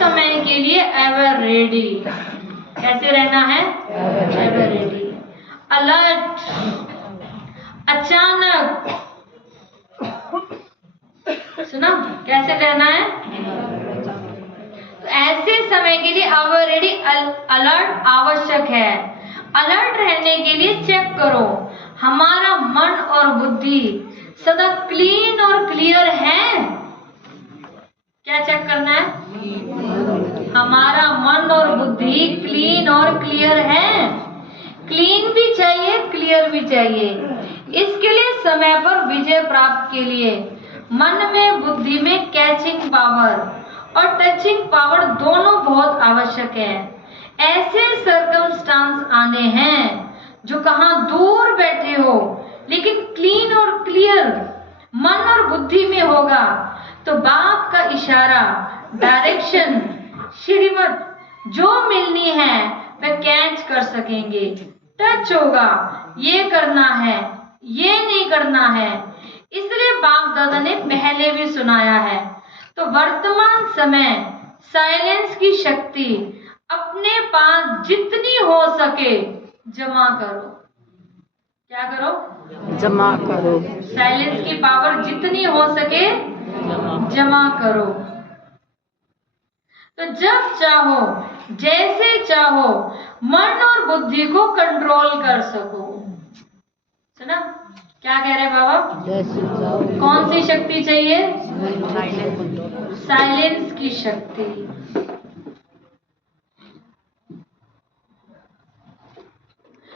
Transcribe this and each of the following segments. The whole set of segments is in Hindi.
समय के लिए एवर रेडी। कैसे रहना है? Ever ready. अलर्ट, अचानक, सुना कैसे रहना है? तो ऐसे समय के लिए एवर रेडी, अलर्ट आवश्यक है। अलर्ट रहने के लिए चेक करो हमारा मन और बुद्धि सदा क्लीन और क्लियर है। क्या चेक करना है? हमारा मन और बुद्धि क्लीन और क्लियर है। क्लीन भी चाहिए, क्लियर भी चाहिए। इसके लिए समय पर विजय प्राप्त के लिए मन में, बुद्धि में कैचिंग पावर और टचिंग पावर दोनों बहुत आवश्यक है। ऐसे सर्कमस्टांस आने हैं जो कहां दूर बैठे हो लेकिन क्लीन और क्लियर मन और बुद्धि में होगा तो बाप का इशारा, डायरेक्शन, श्रीमत जो मिलनी है वह कैच कर सकेंगे। टच होगा, ये करना है, ये नहीं करना है। इसलिए बाप दादा ने पहले भी सुनाया है। तो वर्तमान समय साइलेंस की शक्ति अपने पास जितनी हो सके जमा करो। क्या करो? जमा करो। साइलेंस की पावर जितनी हो सके जमा करो। तो जब चाहो, जैसे चाहो, मन और बुद्धि को कंट्रोल कर सको। सुना क्या कह रहे बाबा? जैसे चाहो। कौन सी शक्ति चाहिए? साइलेंस की शक्ति।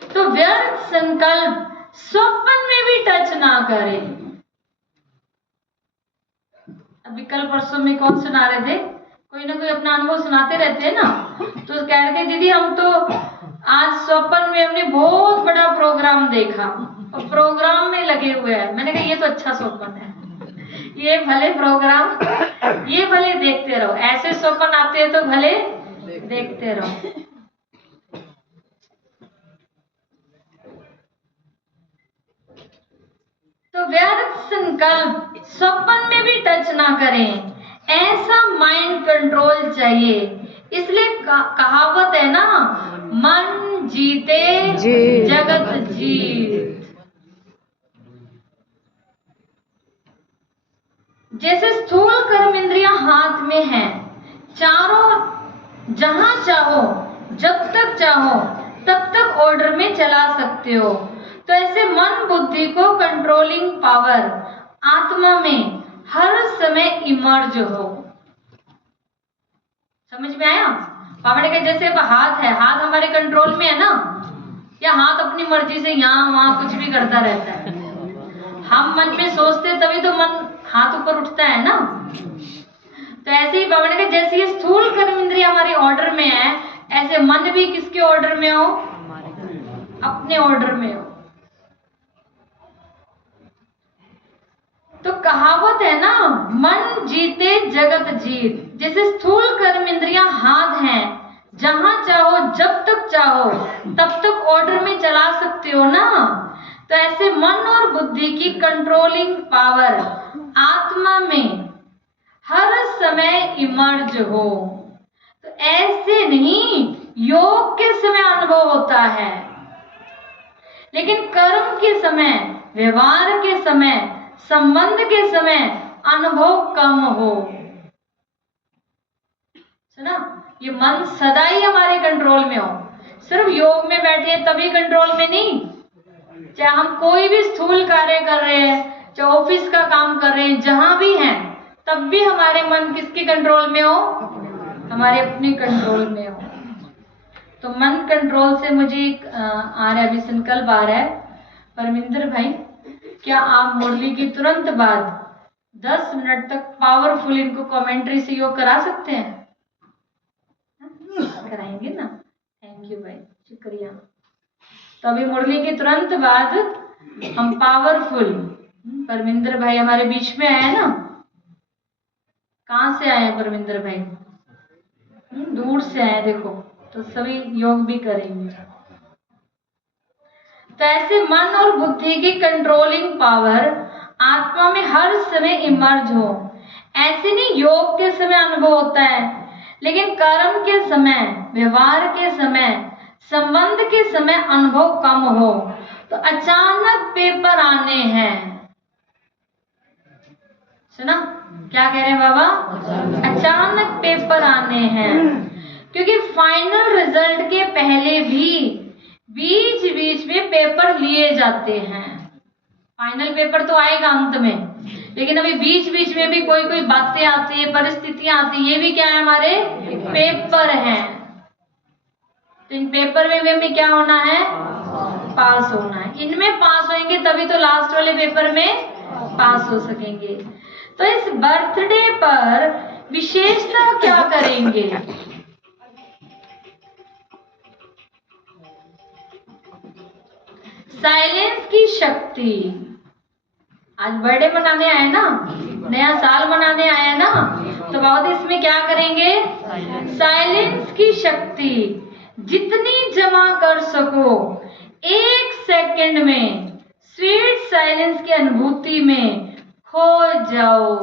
तो व्यर्थ संकल्प स्वप्न में भी टच ना करें। अभी कल परसों में कौन सुना रहे थे? कोई ना कोई अपना अनुभव सुनाते रहते हैं ना। तो कह रहे थे दीदी हम तो आज स्वप्न में हमने बहुत बड़ा प्रोग्राम देखा और प्रोग्राम में लगे हुए हैं। मैंने कहा ये तो अच्छा स्वप्न है, ये भले प्रोग्राम, ये भले देखते रहो। ऐसे स्वप्न आते हैं तो भले देखते रहो। तो व्यर्थ संकल्प स्वप्न में भी टच ना करें। ऐसा माइंड कंट्रोल चाहिए। इसलिए कहावत है ना, मन जीते जगत जीत। जैसे स्थूल कर्म इंद्रियां हाथ में हैं, चारों जहां चाहो, जब तक चाहो तब तक ऑर्डर में चला सकते हो। तो ऐसे मन बुद्धि को कंट्रोलिंग पावर आत्मा में हर समय इमर्ज हो। समझ में आया? बाबा ने कहा जैसे अब हाथ है, हाथ हमारे कंट्रोल में है ना, या हाथ अपनी मर्जी से यहाँ वहां कुछ भी करता रहता है। हम मन में सोचते तभी तो मन हाथ ऊपर उठता है ना। तो ऐसे ही बाबा ने कहा जैसे ये स्थूल कर्म इंद्रिय हमारे ऑर्डर में है, ऐसे मन भी किसके ऑर्डर में हो? अपने ऑर्डर में हो। तो कहावत है ना, मन जीते जगत जीत। जैसे स्थूल कर्म इंद्रियां हाथ हैं, जहां चाहो जब तक चाहो तब तक ऑर्डर में चला सकते हो ना। तो ऐसे मन और बुद्धि की कंट्रोलिंग पावर आत्मा में हर समय इमर्ज हो। तो ऐसे नहीं, योग के समय अनुभव होता है, लेकिन कर्म के समय, व्यवहार के समय, संबंध के समय अनुभव कम हो। सुना? ये मन सदा ही हमारे कंट्रोल में हो। सिर्फ योग में बैठे तभी कंट्रोल में नहीं, चाहे हम कोई भी स्थूल कार्य कर रहे हैं, चाहे ऑफिस का काम कर रहे हैं, जहां भी हैं, तब भी हमारे मन किसके कंट्रोल में हो? हमारे अपने कंट्रोल में हो। तो मन कंट्रोल से मुझे एक आ रहा है, अभी संकल्प आ रहा है। परमिंदर भाई, क्या आप मुरली की तुरंत बाद 10 मिनट तक पावरफुल इनको कमेंट्री से योग करा सकते हैं? कराएंगे ना? थैंक यू भाई, शुक्रिया। तो अभी मुरली के तुरंत बाद हम पावरफुल, परमिंदर भाई हमारे बीच में आए ना। कहाँ से आए परमिंदर भाई? दूर से आए, देखो। तो सभी योग भी करेंगे। तो ऐसे मन और बुद्धि की कंट्रोलिंग पावर आत्मा में हर समय इमर्ज हो। ऐसे नहीं योग के समय अनुभव होता है, लेकिन कर्म के समय, व्यवहार के समय, संबंध के समय अनुभव कम हो तो अचानक पेपर आने हैं। सुना क्या कह रहे हैं बाबा? अचानक पेपर आने हैं, क्योंकि फाइनल रिजल्ट के पहले भी बीच बीच में पेपर लिए जाते हैं। फाइनल पेपर तो आएगा अंत में, लेकिन अभी बीच बीच में भी कोई कोई बातें आती है, परिस्थितियां आती है, ये भी क्या है? हमारे पेपर हैं। तो इन पेपर में भी हमें क्या होना है? पास होना है। इनमें पास होंगे तभी तो लास्ट वाले पेपर में पास हो सकेंगे। तो इस बर्थडे पर विशेषता क्या करेंगे? साइलेंस की शक्ति। आज बर्थडे मनाने आए ना, नया साल मनाने आए ना, तो बाबा इसमें क्या करेंगे? साइलेंस की शक्ति जितनी जमा कर सको, 1 सेकंड में स्वीट साइलेंस की अनुभूति में खो जाओ।